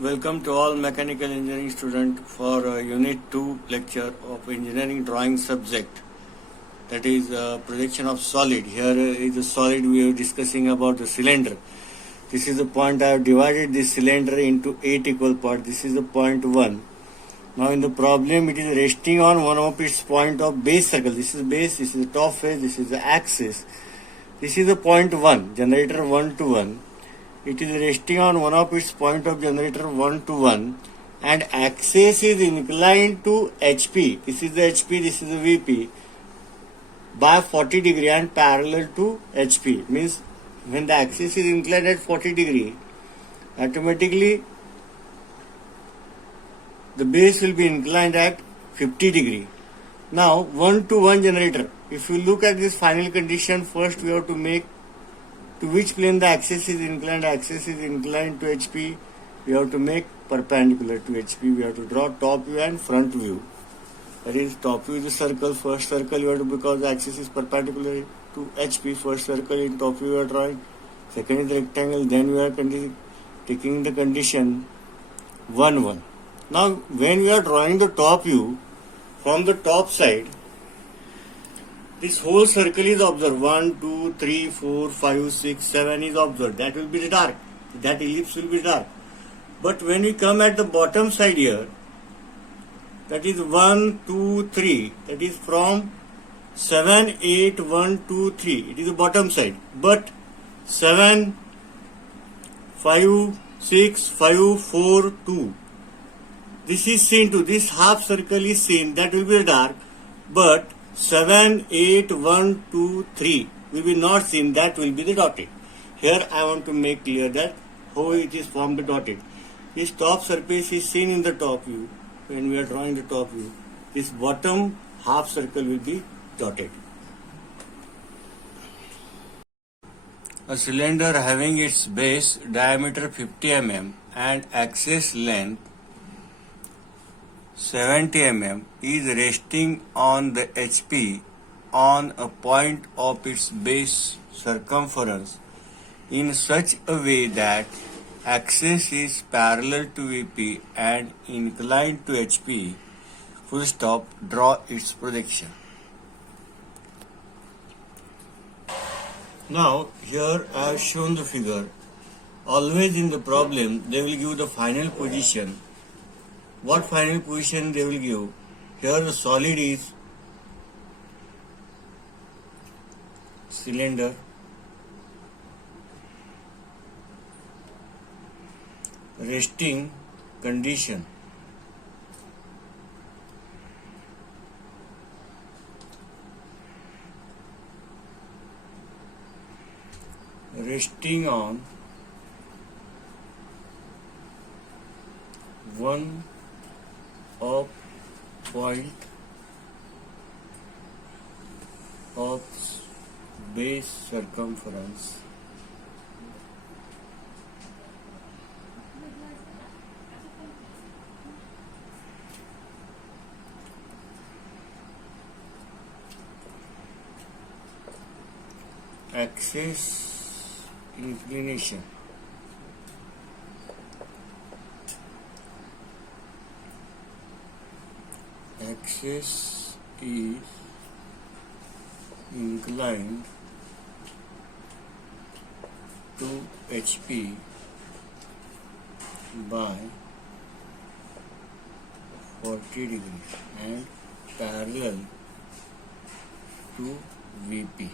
Welcome to all mechanical engineering students for unit 2 lecture of engineering drawing subject, that is projection of solid. Here is a solid. We are discussing about the cylinder. This is the point. I have divided this cylinder into 8 equal parts. This is the point 1. Now in the problem it is resting on one of its point of base circle. This is base, this is the top face, this is the axis. This is the point 1, generator 1 to 1. It is resting on one of its point of generator 1 to 1, and axis is inclined to HP. This is the HP, this is the VP by 40 degree and parallel to HP. Means when the axis is inclined at 40 degree, automatically the base will be inclined at 50 degree. Now 1 to 1 generator. If you look at this final condition, first we have to make to which plane the axis is inclined. Axis is inclined to HP. We have to make perpendicular to HP. We have to draw top view and front view. That is, top view is the circle. First circle you have to, because the axis is perpendicular to HP. First circle in top view you are drawing. Second is the rectangle. Then we are taking the condition 1 1. Now when we are drawing the top view from the top side, this whole circle is observed. 1, 2, 3, 4, 5, 6, 7 is observed. That will be the dark. That ellipse will be dark. But when we come at the bottom side here, that is 1, 2, 3. That is from 7, 8, 1, 2, 3. It is the bottom side. But 7, 5, 6, 5, 4, 2. This is seen to. This half circle is seen. That will be the dark. But 7, 8, 1, 2, 3 will be not seen. That will be the dotted. Here I want to make clear that how it is formed the dotted. This top surface is seen in the top view. When we are drawing the top view, this bottom half circle will be dotted. A cylinder having its base diameter 50 mm and axis length 70 mm is resting on the HP on a point of its base circumference in such a way that axis is parallel to VP and inclined to HP. Full stop. Draw its projection. Now here I have shown the figure. Always in the problem they will give the final position. What final position they will give? Here the solid is cylinder, resting condition, resting on one of point of base circumference axis inclination axis is inclined to HP by 40 degrees and parallel to VP.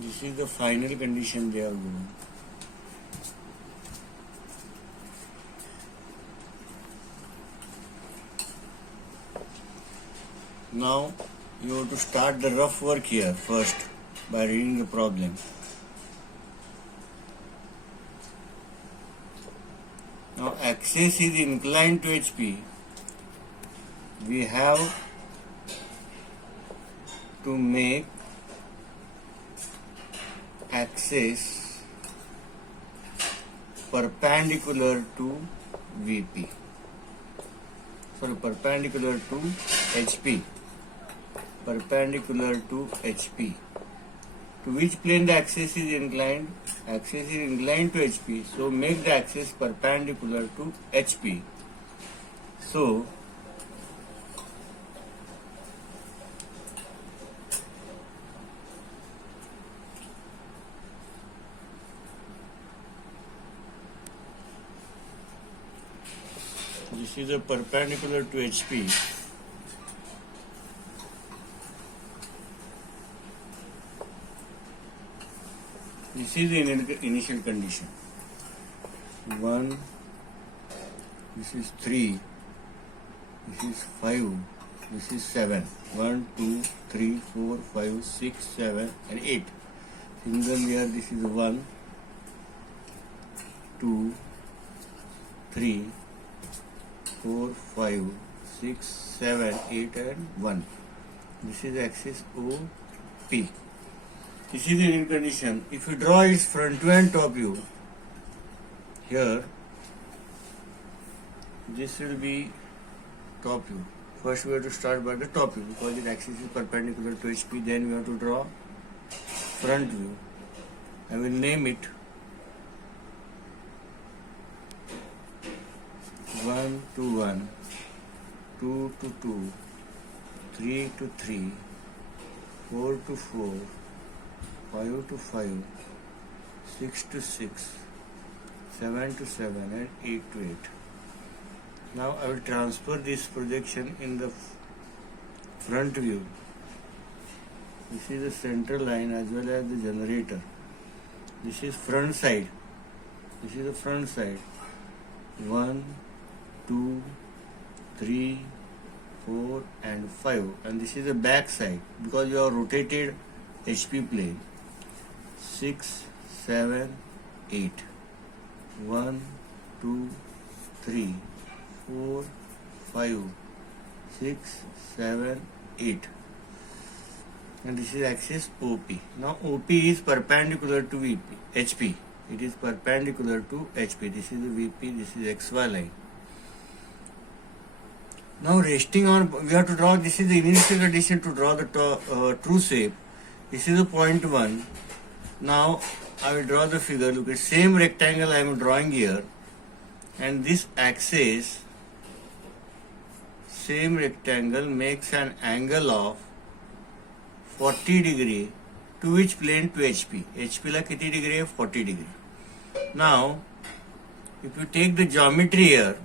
This is the final condition they are given. Now you have to start the rough work here first by reading the problem. Now axis is inclined to HP. We have to make axis perpendicular to VP. Sorry, perpendicular to HP. Perpendicular to HP. To which plane the axis is inclined? Axis is inclined to HP, so make the axis perpendicular to HP. So this is a perpendicular to HP. This is the initial condition. 1, this is 3, this is 5, this is 7. 1, 2, 3, 4, 5, 6, 7 and 8. Single layer, this is 1, 2, 3, 4, 5, 6, 7, 8 and 1. This is axis OP. This is the initial condition. If you draw its front view and top view, here, this will be top view. First we have to start by the top view because the axis is perpendicular to HP. Then we have to draw front view. I will name it 1 to 1, 2 to 2, 3 to 3, 4 to 4, 5 to 5, 6 to 6, 7 to 7 and 8 to 8. Now I will transfer this projection in the front view. This is the center line as well as the generator. This is front side. This is the front side. 1, 2, 3, 4 and 5. And this is the back side because you have rotated HP plane. 6, 7, 8. 1, 2, 3, 4, 5, 6, 7, 8. And this is axis OP. Now OP is perpendicular to HP. It is perpendicular to HP. This is the VP, this is XY line. Now resting on, we have to draw, this is the initial condition to draw the true shape. This is the point 1. Now I will draw the figure. Look at same rectangle I am drawing here, and this axis, same rectangle makes an angle of 40 degree to which plane? To HP. HP la कितनी degree है? 40 degree. Now if you take the geometry here,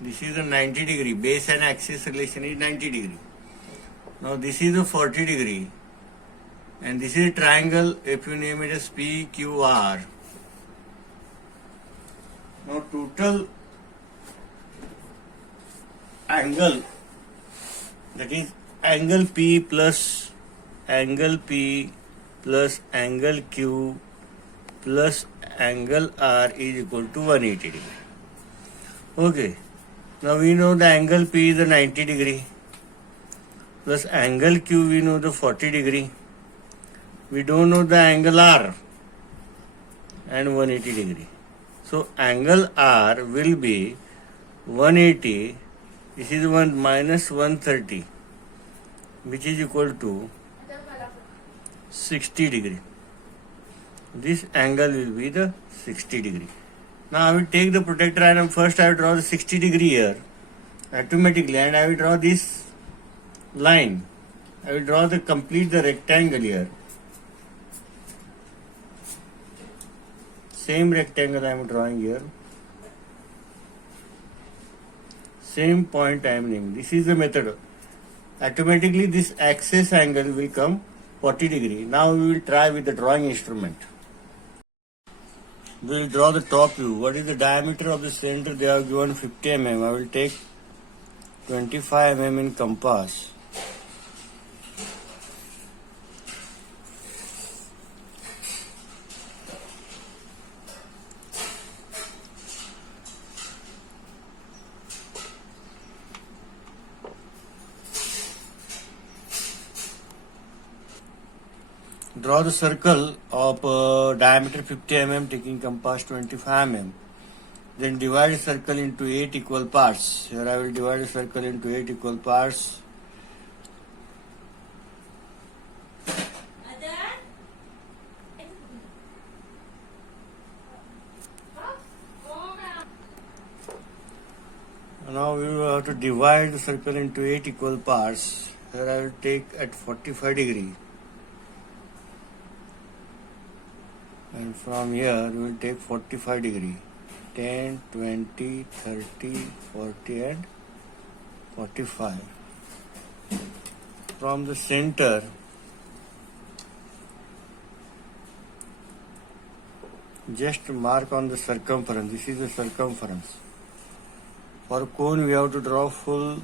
this is the 90 degree. Base and axis relation is 90 degree. Now this is the 40 degree and this is a triangle. If you name it as PQR. Now total angle, that is angle P plus angle Q plus angle R is equal to 180 degree. Okay. Now we know the angle P is the 90 degree plus angle Q we know the 40 degree. We don't know the angle R and 180 degree. So angle R will be 180. This is 1 minus 130, which is equal to 60 degree. This angle will be the 60 degree. Now I will take the protector and first I will draw the 60 degree here automatically, and I will draw this line. I will draw the complete the rectangle here. Same rectangle I am drawing here. Same point I am naming. This is the method. Automatically this axis angle will come 40 degree. Now we will try with the drawing instrument. We will draw the top view. What is the diameter of the cylinder? They have given 50 mm. I will take 25 mm in compass. Draw the circle of diameter 50 mm taking compass 25 mm. Then divide the circle into 8 equal parts. Here I will divide the circle into 8 equal parts. Now we will have to divide the circle into 8 equal parts. Here I will take at 45 degree. And from here we will take 45 degree. 10, 20, 30, 40 and 45. From the center, just mark on the circumference. This is the circumference. For cone we have to draw full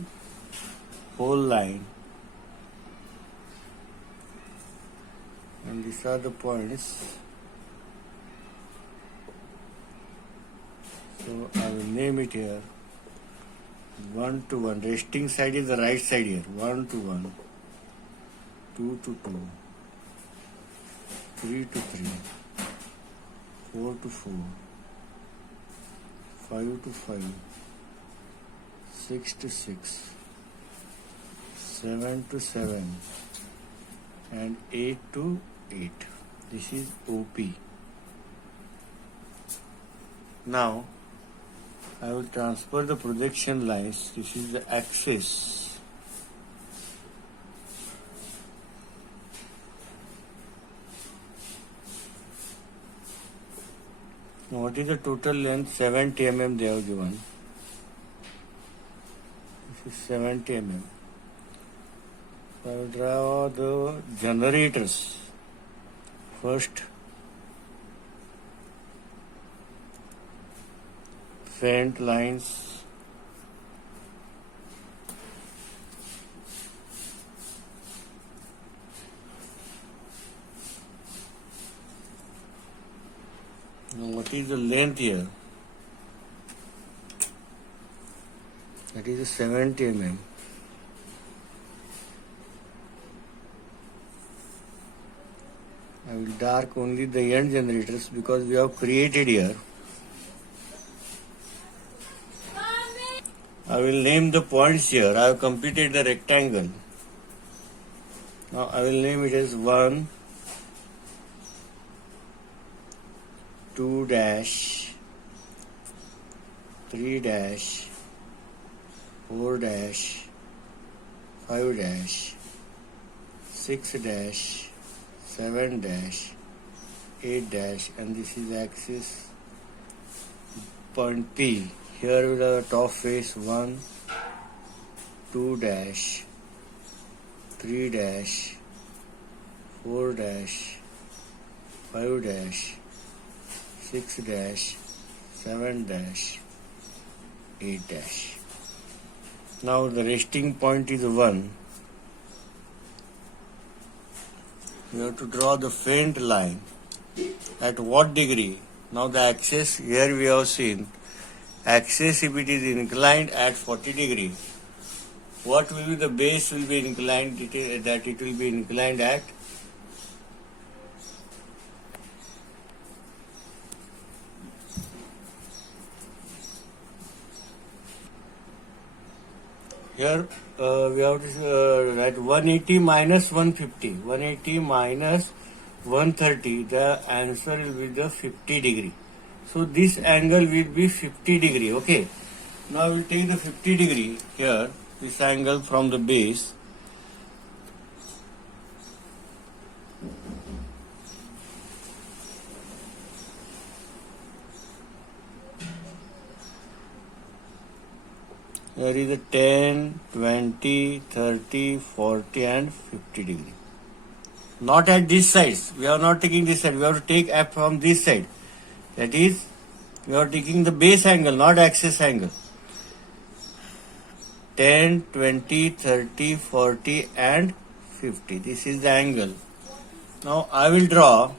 whole line. And these are the points. So I will name it here 1 to 1. Resting side is the right side here. 1 to 1, 2 to 2, 3 to 3, 4 to 4, 5 to 5, 6 to 6, 7 to 7, and 8 to 8. This is OP. Now I will transfer the projection lines. This is the axis. Now what is the total length? 70 mm they have given. This is 70 mm. I will draw the generators. First, faint lines. Now what is the length here? That is 70 mm. I will dark only the end generators because we have created here. I will name the points here. I have completed the rectangle. Now I will name it as 1, 2 dash, 3 dash, 4 dash, 5 dash, 6 dash, 7 dash, 8 dash, and this is axis point P. Here we have a top face 1, 2 dash, 3 dash, 4 dash, 5 dash, 6 dash, 7 dash, 8 dash. Now the resting point is 1. We have to draw the faint line. At what degree? Now the axis here we have seen. Axis, if it is inclined at 40 degree, what will be the base will be inclined, that it will be inclined at here we have to write 180 minus 150. 180 minus 130, the answer will be the 50 degree. So this angle will be 50 degree. Okay. Now we will take the 50 degree here, this angle from the base. There is a 10, 20, 30, 40 and 50 degree. Not at this side. We are not taking this side. We have to take up from this side. That is, we are taking the base angle, not axis angle. 10, 20, 30, 40 and 50. This is the angle. Now I will draw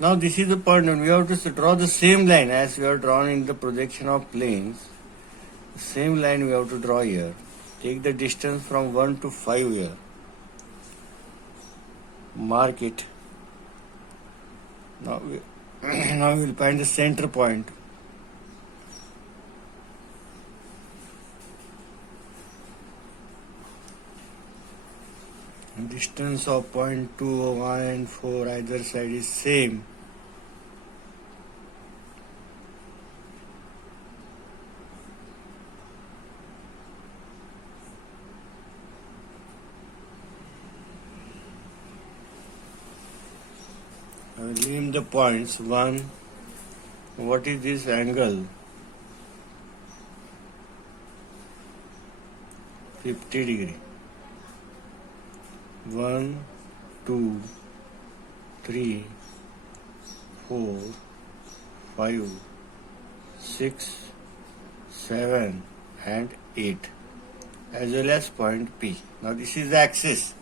Now this is the point, and we have to draw the same line as we have drawn in the projection of planes. The same line we have to draw here. Take the distance from 1 to 5 here. Mark it. Now we will find the center point. Distance of point 2, 1 and 4 either side is same. I will name the points. 1. What is this angle? 50 degree. 1, 2, 3, 4, 5, 6, 7 and 8, as well as point P. Now this is the axis.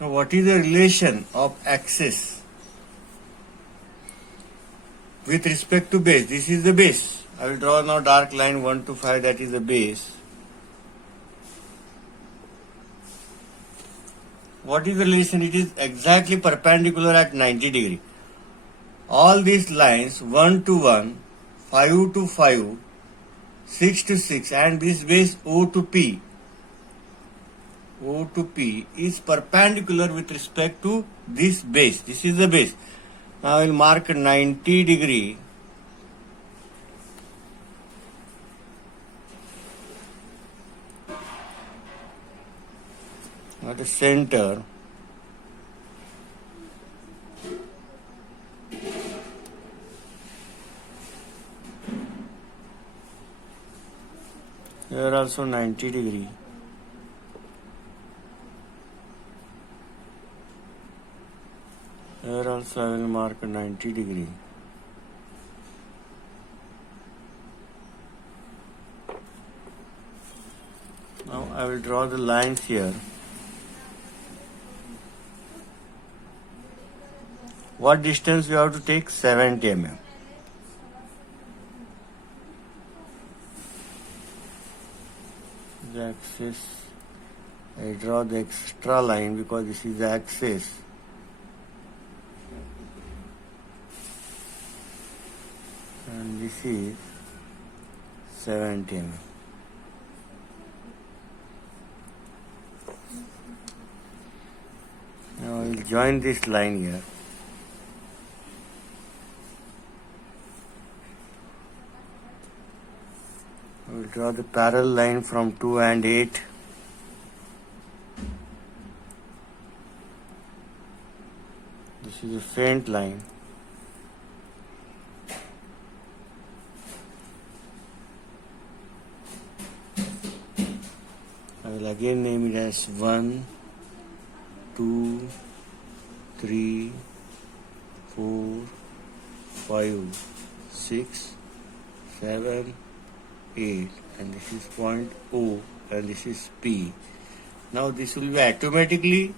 Now what is the relation of axis with respect to base? This is the base. I will draw now dark line 1 to 5, that is the base. What is the relation? It is exactly perpendicular at 90 degree. All these lines 1 to 1, 5 to 5, 6 to 6 and this base O to P is perpendicular with respect to this base. This is the base. Now I will mark 90 degree. At the center. Here also 90 degree. Here also I will mark 90 degree. Now I will draw the lines here. What distance we have to take? 70 mm. The axis, I draw the extra line because this is the axis. And this is 70 mm. Now I will join this line here. I will draw the parallel line from 2 and 8. This is a faint line. I will again name it as 1, 2, 3, 4, 5, 6, 7, 8, and this is point O and this is P. Now this will be automatically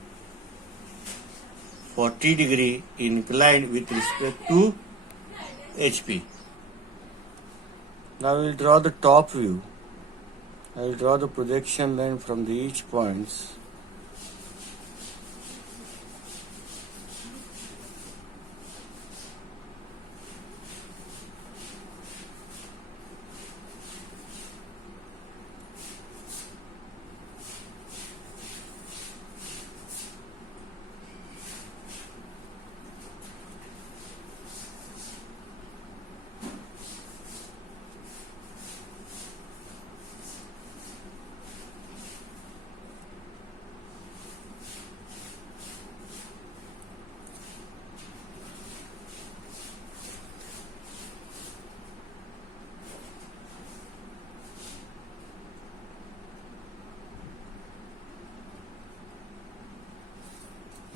40 degree inclined with respect to HP. Now we will draw the top view. I will draw the projection line from the each points.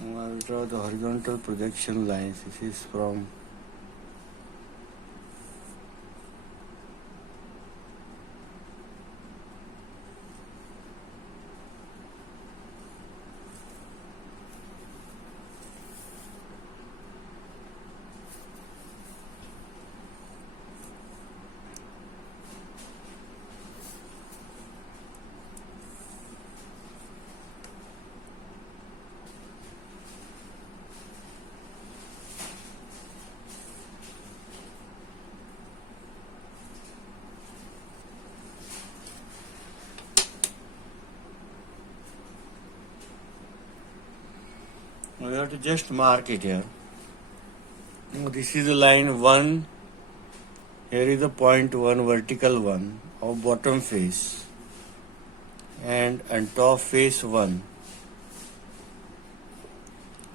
Now I will draw the horizontal projection lines. This is from Now we have to just mark it here. Now this is the line 1. Here is the point 1, vertical 1 of bottom face, and on top face 1.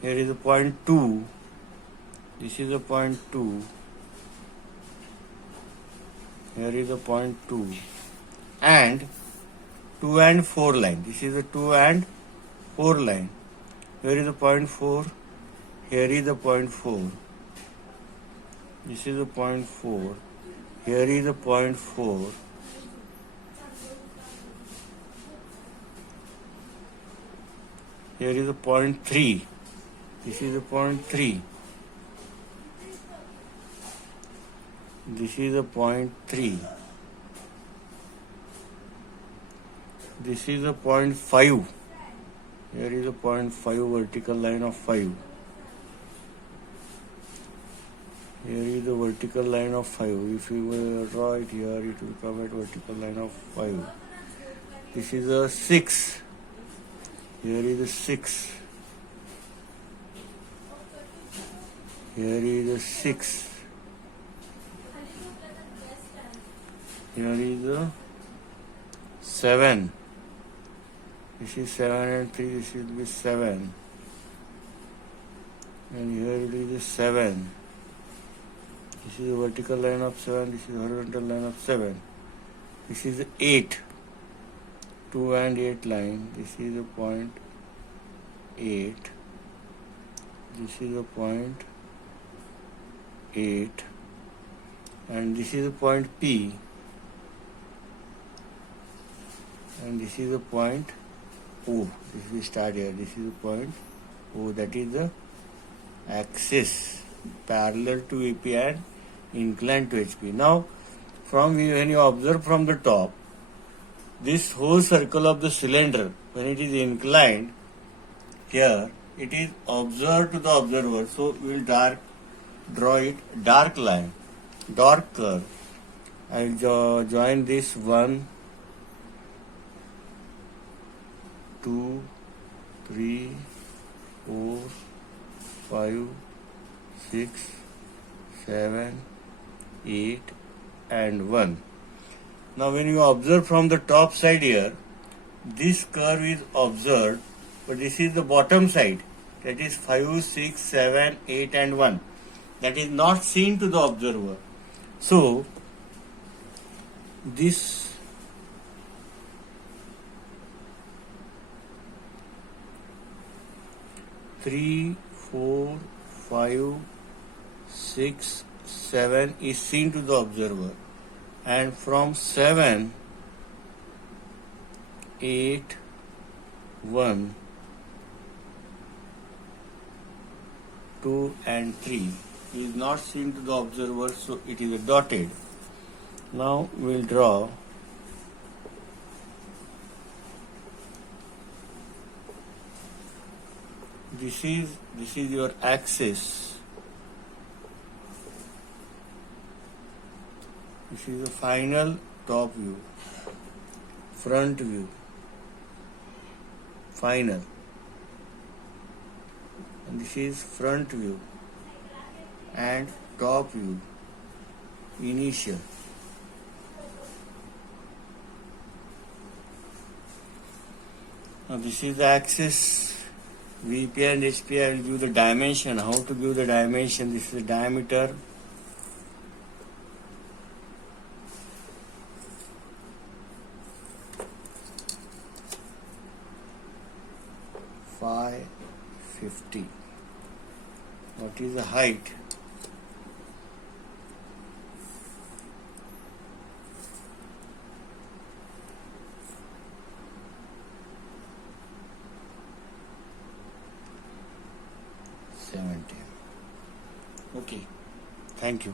Here is the point 2. This is the point 2. Here is the point 2. And 2 and 4 line. This is the 2 and 4 line. Here is the point 4. Here is the point 4. This is the point 4. Here is the point 4. Here is the point 3. This is the point 3. This is the point 3. This is the point 5. Here is the point 5, vertical line of 5. Here is the vertical line of 5. If you will draw it here, it will come at vertical line of 5. This is a 6. Here is the 6. Here is the 6. Here is the 7. This is 7 and 3. This will be 7. And here it is the 7. This is the vertical line of 7. This is the horizontal line of 7. This is the 8. 2 and 8 line. This is the point 8. This is the point 8. And this is the point P. And this is the point O. This will start here. This is the point O. That is the axis parallel to AP and inclined to HP. Now, when you observe from the top, this whole circle of the cylinder, when it is inclined here, it is observed to the observer. So we will draw it dark line, dark curve. I will join this 1, 2, 3, 4, 5, 6, 7, 8 and 1. Now when you observe from the top side here, this curve is observed, but this is the bottom side. That is 5, 6, 7, 8 and 1. That is not seen to the observer. So this three, 4, 5, 6, 7 is seen to the observer, and from 7, 8, 1, 2 and 3 is not seen to the observer, so it is dotted. Now we will draw this is your axis. This is the final top view, front view, final, and this is front view and top view, initial. Now this is the axis. VP and HP, I will give the dimension. How to give the dimension? This is the diameter. $550. What is the height? Okay, thank you.